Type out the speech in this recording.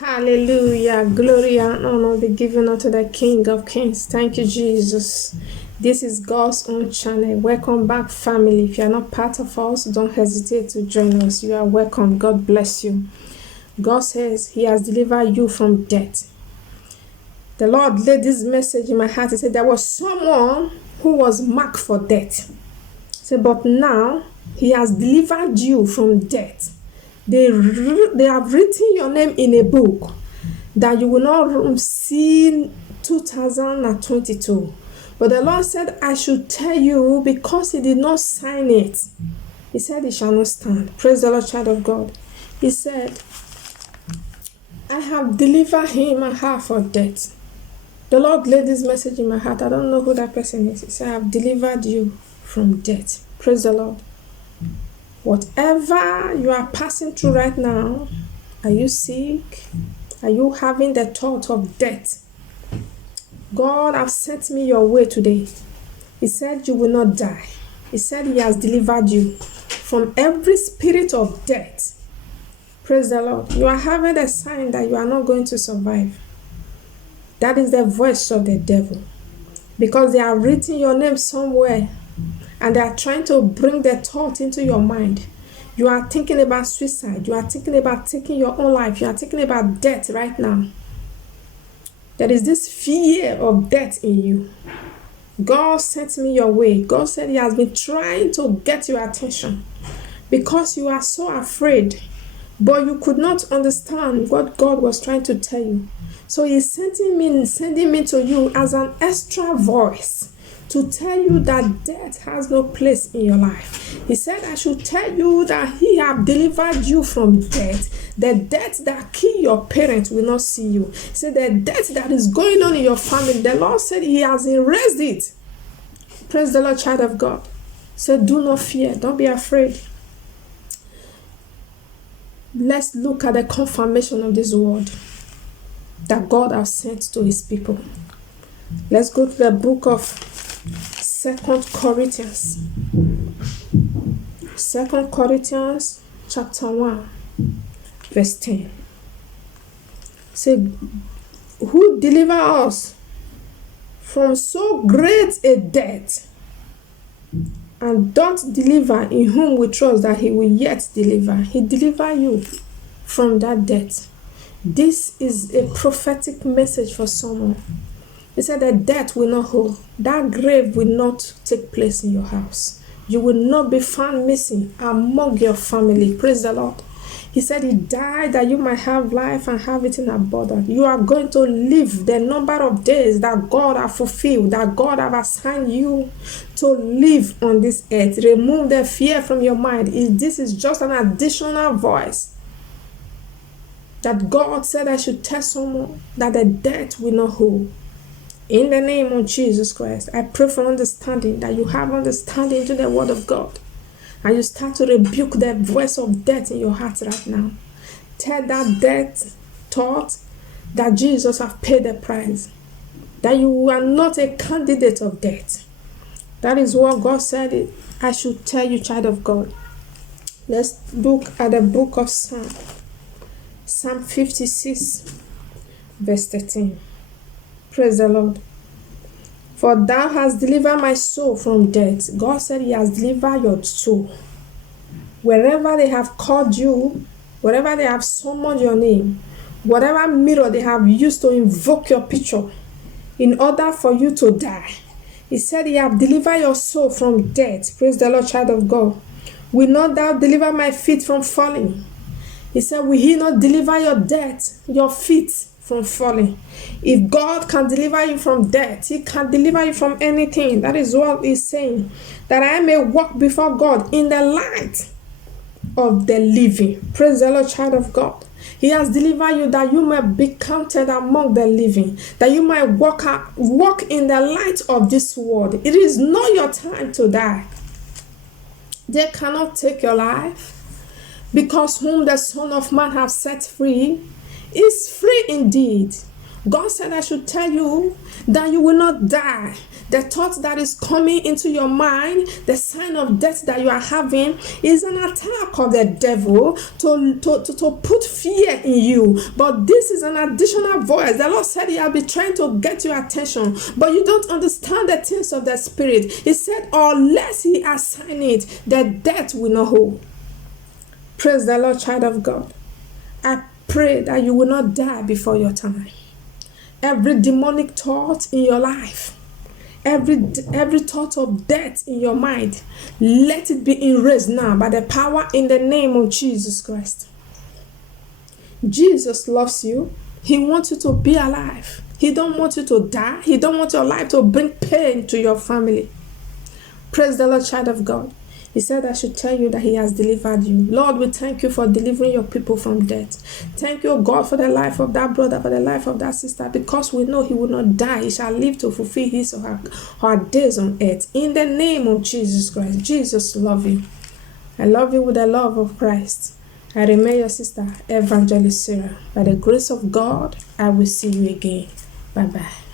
Hallelujah. Glory and honor be given unto the King of Kings. Thank you, Jesus. This is God's own channel. Welcome back, family. If you are not part of us, don't hesitate to join us. You are welcome. God bless you. God says He has delivered you from death. The Lord laid this message in my heart. He said there was someone who was marked for death. He said, but now He has delivered you from death. They have written your name in a book that you will not see 2022. But the Lord said, I should tell you because He did not sign it. He said it shall not stand. Praise the Lord, child of God. He said, I have delivered him and her for death. The Lord laid this message in my heart. I don't know who that person is. He said, I have delivered you from death. Praise the Lord. Whatever you are passing through right now, are you sick? Are you having the thought of death? God has sent me your way today. He said you will not die. He said He has delivered you from every spirit of death. Praise the Lord. You are having a sign that you are not going to survive. That is the voice of the devil. Because they have written your name somewhere and they are trying to bring the thought into your mind. You are thinking about suicide. You are thinking about taking your own life. You are thinking about death right now. There is this fear of death in you. God sent me your way. God said He has been trying to get your attention because you are so afraid, but you could not understand what God was trying to tell you. So He's sending me to you as an extra voice to tell you that death has no place in your life. He said, I should tell you that He have delivered you from death. The death that killed your parents will not see you. He said, the death that is going on in your family, the Lord said He has erased it. Praise the Lord, child of God. He said, do not fear. Don't be afraid. Let's look at the confirmation of this word that God has sent to His people. Let's go to the book of 2 Corinthians. 2 Corinthians chapter 1 verse 10. Say, who deliver us from so great a death, and don't deliver, in whom we trust that He will yet deliver. He deliver you from that death. This is a prophetic message for someone. He said that death will not hold. That grave will not take place in your house. You will not be found missing among your family. Praise the Lord. He said He died that you might have life and have it in abundance. You are going to live the number of days that God has fulfilled, that God has assigned you to live on this earth. Remove the fear from your mind. This is just an additional voice that God said I should tell someone that the death will not hold. In the name of Jesus Christ, I pray for understanding, that you have understanding to the word of God. And you start to rebuke the voice of death in your heart right now. Tell that death thought that Jesus has paid the price. That you are not a candidate of death. That is what God said I should tell you, child of God. Let's look at the book of Psalm. Psalm 56, verse 13. Praise the Lord. For thou hast delivered my soul from death. God said He has delivered your soul. Wherever they have called you, wherever they have summoned your name, whatever mirror they have used to invoke your picture in order for you to die, He said He have delivered your soul from death. Praise the Lord, child of God. Will not thou deliver my feet from falling? He said, will He not deliver your feet from falling? If God can deliver you from death, He can deliver you from anything. That is what He's saying. That I may walk before God in the light of the living. Praise the Lord, child of God. He has delivered you that you may be counted among the living. That you might walk in the light of this world. It is not your time to die. They cannot take your life. Because whom the Son of Man has set free is free indeed. God said I should tell you that you will not die. The thought that is coming into your mind, the sign of death that you are having, is an attack of the devil to put fear in you. But this is an additional voice. The Lord said He will be trying to get your attention, but you don't understand the things of the Spirit. He said, unless He assign it, the death will not hold. Praise the Lord, child of God. I pray that you will not die before your time. Every demonic thought in your life, every thought of death in your mind, let it be erased now by the power in the name of Jesus Christ. Jesus loves you. He wants you to be alive. He don't want you to die. He don't want your life to bring pain to your family. Praise the Lord, child of God. He said I should tell you that He has delivered you. Lord, we thank you for delivering your people from death. Thank you, God, for the life of that brother, for the life of that sister, because we know he will not die. He shall live to fulfill his or her days on earth. In the name of Jesus Christ. Jesus love you. I love you with the love of Christ. I remain your sister, Evangelist Sarah. By the grace of God, I will see you again. Bye-bye.